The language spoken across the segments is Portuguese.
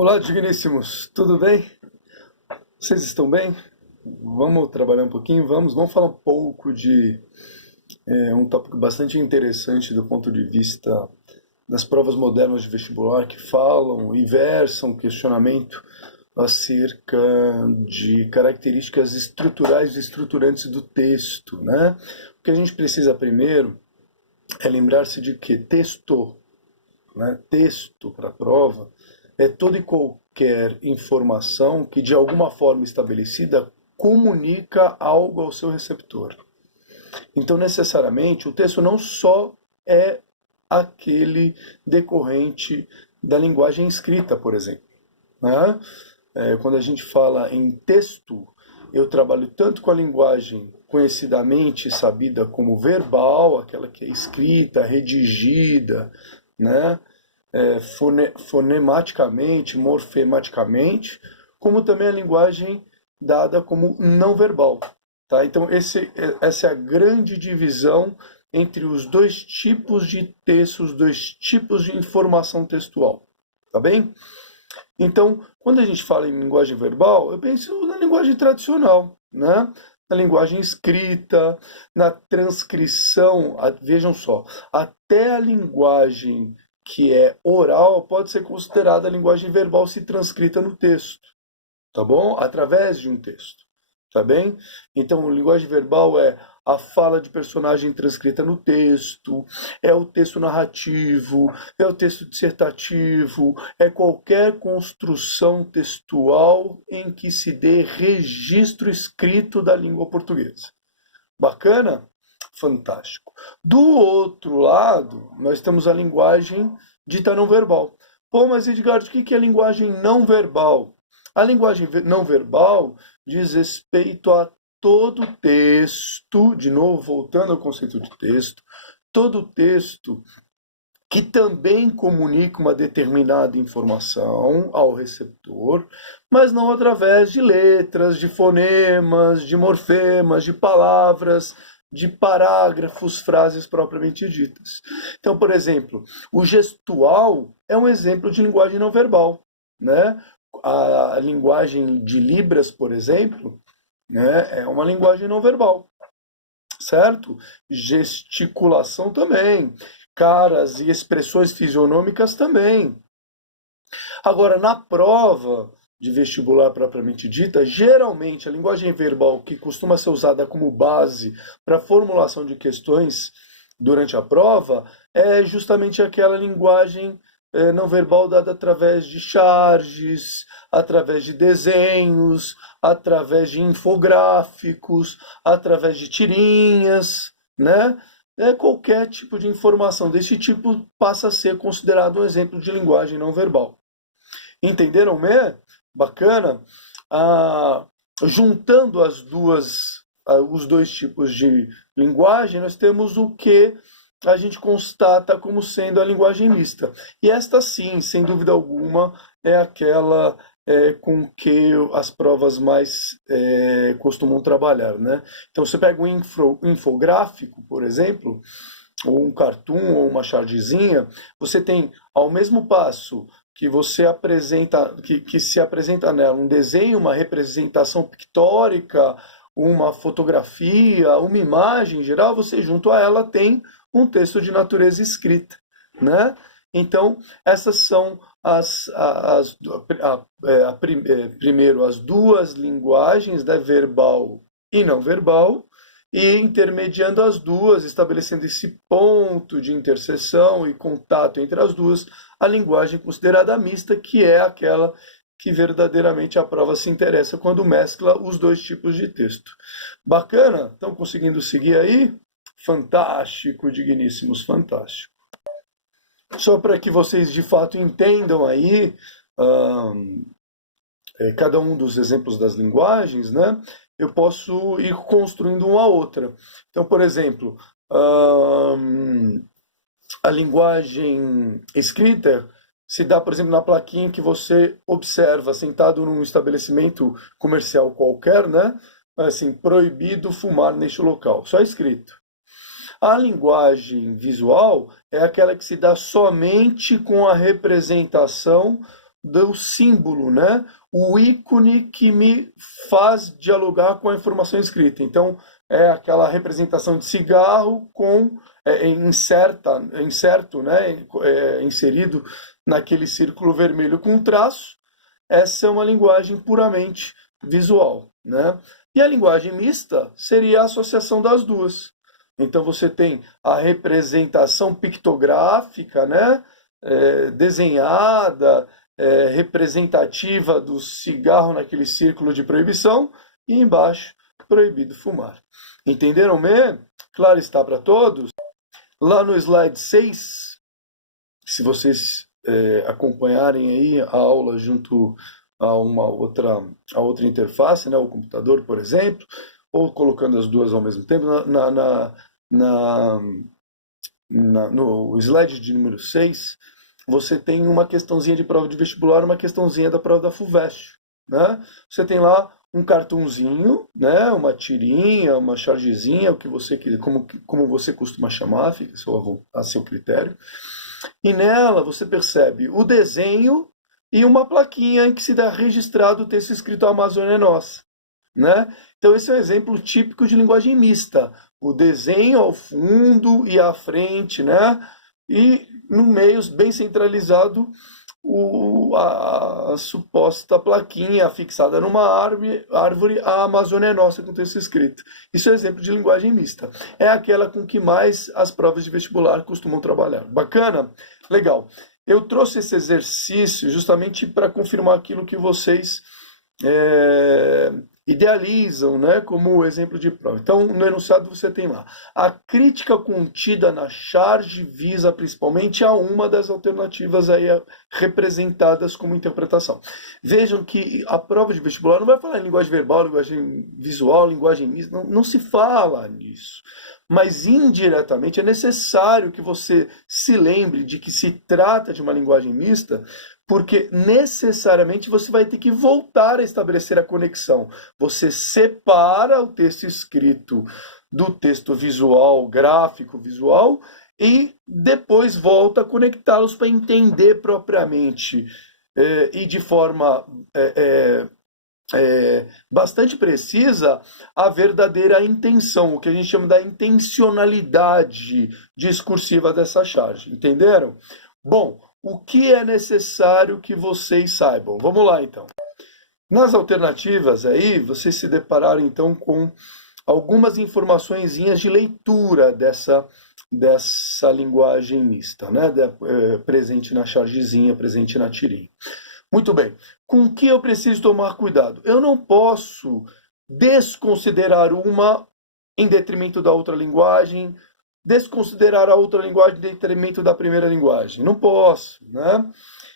Olá, digníssimos, tudo bem? Vocês estão bem? Vamos trabalhar um pouquinho? Vamos falar um pouco de um tópico bastante interessante do ponto de vista das provas modernas de vestibular que falam e versam questionamento acerca de características estruturais e estruturantes do texto, né? O que a gente precisa primeiro é lembrar-se de que texto, né, texto para a prova, é toda e qualquer informação que de alguma forma estabelecida comunica algo ao seu receptor. Então, necessariamente, o texto não só é aquele decorrente da linguagem escrita, por exemplo, né? Quando a gente fala em texto, eu trabalho tanto com a linguagem conhecidamente sabida como verbal, aquela que é escrita, redigida, né? Fonematicamente, morfematicamente, como também a linguagem dada como não verbal. Tá? Então, essa é a grande divisão entre os dois tipos de texto, os dois tipos de informação textual. Tá bem? Então, quando a gente fala em linguagem verbal, eu penso na linguagem tradicional, né? Na linguagem escrita, na transcrição. Vejam só, até a linguagem que é oral pode ser considerada a linguagem verbal se transcrita no texto, tá bom? Através de um texto, tá bem? Então, a linguagem verbal é a fala de personagem transcrita no texto, é o texto narrativo, é o texto dissertativo, é qualquer construção textual em que se dê registro escrito da língua portuguesa. Bacana? Fantástico. Do outro lado, nós temos a linguagem dita não verbal. Pô, mas Edgar, o que é linguagem não verbal? A linguagem não verbal diz respeito a todo texto, de novo, voltando ao conceito de texto, todo texto que também comunica uma determinada informação ao receptor, mas não através de letras, de fonemas, de morfemas, de palavras, de parágrafos, frases propriamente ditas. Então, por exemplo, o gestual é um exemplo de linguagem não verbal, né? A linguagem de Libras, por exemplo, né, é uma linguagem não verbal, certo? Gesticulação também, caras e expressões fisionômicas também. Agora, na prova de vestibular propriamente dita, geralmente a linguagem verbal que costuma ser usada como base para a formulação de questões durante a prova é justamente aquela linguagem não verbal dada através de charges, através de desenhos, através de infográficos, através de tirinhas, né? Qualquer tipo de informação desse tipo passa a ser considerado um exemplo de linguagem não verbal. Entenderam, né? Bacana. Ah, juntando os dois tipos de linguagem, nós temos o que a gente constata como sendo a linguagem mista. E esta sim, sem dúvida alguma, é aquela com que as provas mais costumam trabalhar, né? Então, você pega um infográfico, por exemplo, ou um cartoon, ou uma chargezinha, você tem, ao mesmo passo que você apresenta, que se apresenta nela um desenho, uma representação pictórica, uma fotografia, uma imagem em geral, você junto a ela tem um texto de natureza escrita, né? Então, essas são primeiro as duas linguagens, né, verbal e não verbal, e intermediando as duas, estabelecendo esse ponto de interseção e contato entre as duas, a linguagem considerada mista, que é aquela que verdadeiramente a prova se interessa quando mescla os dois tipos de texto. Bacana? Estão conseguindo seguir aí? Fantástico, digníssimos, fantástico. Só para que vocês de fato entendam aí cada um dos exemplos das linguagens, né? Eu posso ir construindo uma outra. Então, por exemplo, a linguagem escrita se dá, por exemplo, na plaquinha que você observa sentado num estabelecimento comercial qualquer, né? Assim, proibido fumar neste local, só escrito. A linguagem visual é aquela que se dá somente com a representação do símbolo, né? O ícone que me faz dialogar com a informação escrita. Então, é aquela representação de cigarro com inserto, né? Inserido naquele círculo vermelho com traço. Essa é uma linguagem puramente visual, né? E a linguagem mista seria a associação das duas. Então você tem a representação pictográfica, né? Desenhada, representativa do cigarro naquele círculo de proibição, e embaixo, proibido fumar. Entenderam mesmo? Claro está para todos? Lá no slide 6, se vocês acompanharem aí a aula junto a outra interface, né, o computador, por exemplo, ou colocando as duas ao mesmo tempo, no slide de número 6, você tem uma questãozinha de prova de vestibular, uma questãozinha da prova da FUVEST, né? Você tem lá um cartãozinho, né, uma tirinha, uma chargezinha, o que você quiser, como você costuma chamar, fica a seu critério. E nela você percebe o desenho e uma plaquinha em que se dá registrado o texto escrito "A Amazônia é Nossa", né? Então esse é um exemplo típico de linguagem mista. O desenho ao fundo e à frente, né? E no meio, bem centralizado, a suposta plaquinha fixada numa árvore, "A Amazônia é Nossa", com texto escrito. Isso é exemplo de linguagem mista. É aquela com que mais as provas de vestibular costumam trabalhar. Bacana? Legal. Eu trouxe esse exercício justamente para confirmar aquilo que vocês idealizam, né, como exemplo de prova. Então, no enunciado você tem lá: a crítica contida na charge visa principalmente a uma das alternativas aí representadas como interpretação. Vejam que a prova de vestibular não vai falar em linguagem verbal, linguagem visual, linguagem mista, não se fala nisso. Mas indiretamente é necessário que você se lembre de que se trata de uma linguagem mista, porque necessariamente você vai ter que voltar a estabelecer a conexão. Você separa o texto escrito do texto visual, gráfico visual, e depois volta a conectá-los para entender propriamente e de forma bastante precisa a verdadeira intenção, o que a gente chama da intencionalidade discursiva dessa charge. Entenderam? Bom, o que é necessário que vocês saibam? Vamos lá, então. Nas alternativas aí, vocês se depararam, então, com algumas informaçõezinhas de leitura dessa linguagem mista, né? Presente na chargezinha, presente na tirinha. Muito bem. Com que eu preciso tomar cuidado? Eu não posso desconsiderar uma em detrimento da outra linguagem, desconsiderar a outra linguagem em detrimento da primeira linguagem. Não posso, né?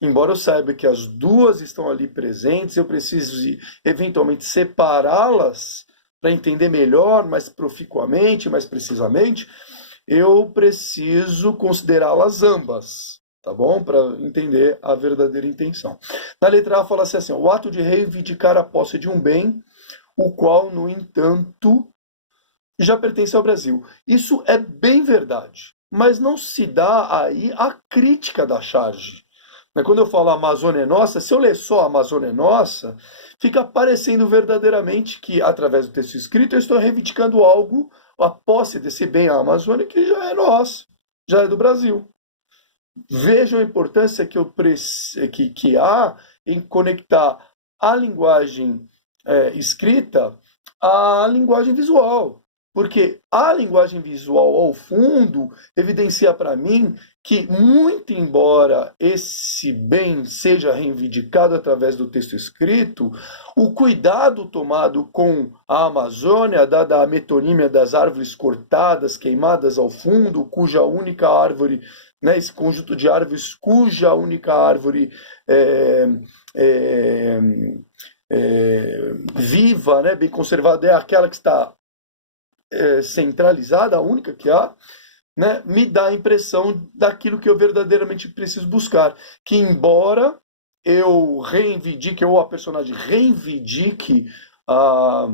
Embora eu saiba que as duas estão ali presentes, eu preciso eventualmente separá-las para entender melhor, mais proficuamente, mais precisamente, eu preciso considerá-las ambas, tá bom? Para entender a verdadeira intenção. Na letra A fala-se assim: o ato de reivindicar a posse de um bem, o qual, no entanto, já pertence ao Brasil. Isso é bem verdade, mas não se dá aí a crítica da charge. Quando eu falo "a Amazônia é Nossa", se eu ler só "a Amazônia é Nossa", fica parecendo verdadeiramente que, através do texto escrito, eu estou reivindicando algo, a posse desse bem, a Amazônia, que já é nosso, já é do Brasil. Vejam a importância que há em conectar a linguagem escrita à linguagem visual. Porque a linguagem visual ao fundo evidencia para mim que, muito embora esse bem seja reivindicado através do texto escrito, o cuidado tomado com a Amazônia, dada a metonímia das árvores cortadas, queimadas ao fundo, cuja única árvore, né, esse conjunto de árvores cuja única árvore viva, né, bem conservada, é aquela que está centralizada, a única que há, né, me dá a impressão daquilo que eu verdadeiramente preciso buscar. Que embora eu reivindique, ou a personagem reivindique a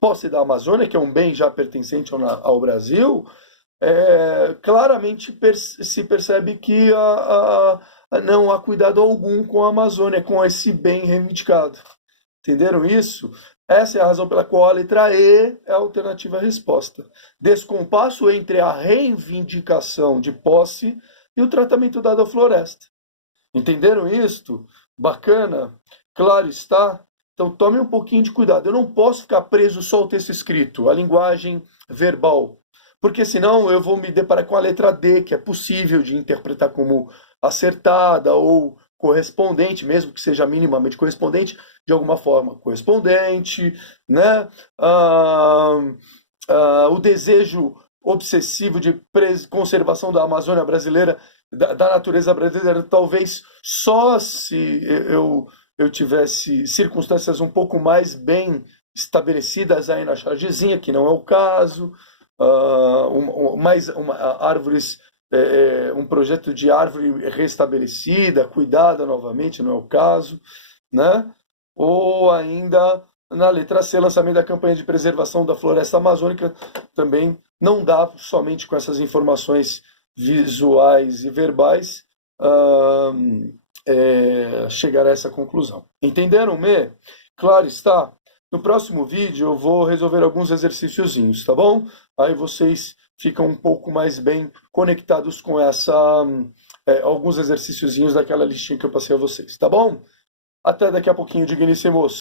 posse da Amazônia, que é um bem já pertencente ao Brasil, claramente se percebe que não há cuidado algum com a Amazônia, com esse bem reivindicado. Entenderam isso? Essa é a razão pela qual a letra E é a alternativa à resposta. Descompasso entre a reivindicação de posse e o tratamento dado à floresta. Entenderam isto? Bacana? Claro está? Então tome um pouquinho de cuidado. Eu não posso ficar preso só ao texto escrito, à linguagem verbal, porque senão eu vou me deparar com a letra D, que é possível de interpretar como acertada ou correspondente, mesmo que seja minimamente correspondente, de alguma forma correspondente, né? O desejo obsessivo de conservação da Amazônia brasileira, da natureza brasileira, talvez só se eu tivesse circunstâncias um pouco mais bem estabelecidas aí na chargezinha, que não é o caso, árvores, um projeto de árvore restabelecida, cuidada novamente, não é o caso, né? Ou ainda na letra C, lançamento da campanha de preservação da floresta amazônica, também não dá somente com essas informações visuais e verbais chegar a essa conclusão. Entenderam-me? Claro está. No próximo vídeo eu vou resolver alguns exercíciozinhos, tá bom? Aí vocês ficam um pouco mais bem conectados com alguns exercíciozinhos daquela listinha que eu passei a vocês, tá bom? Até daqui a pouquinho, digníssimos.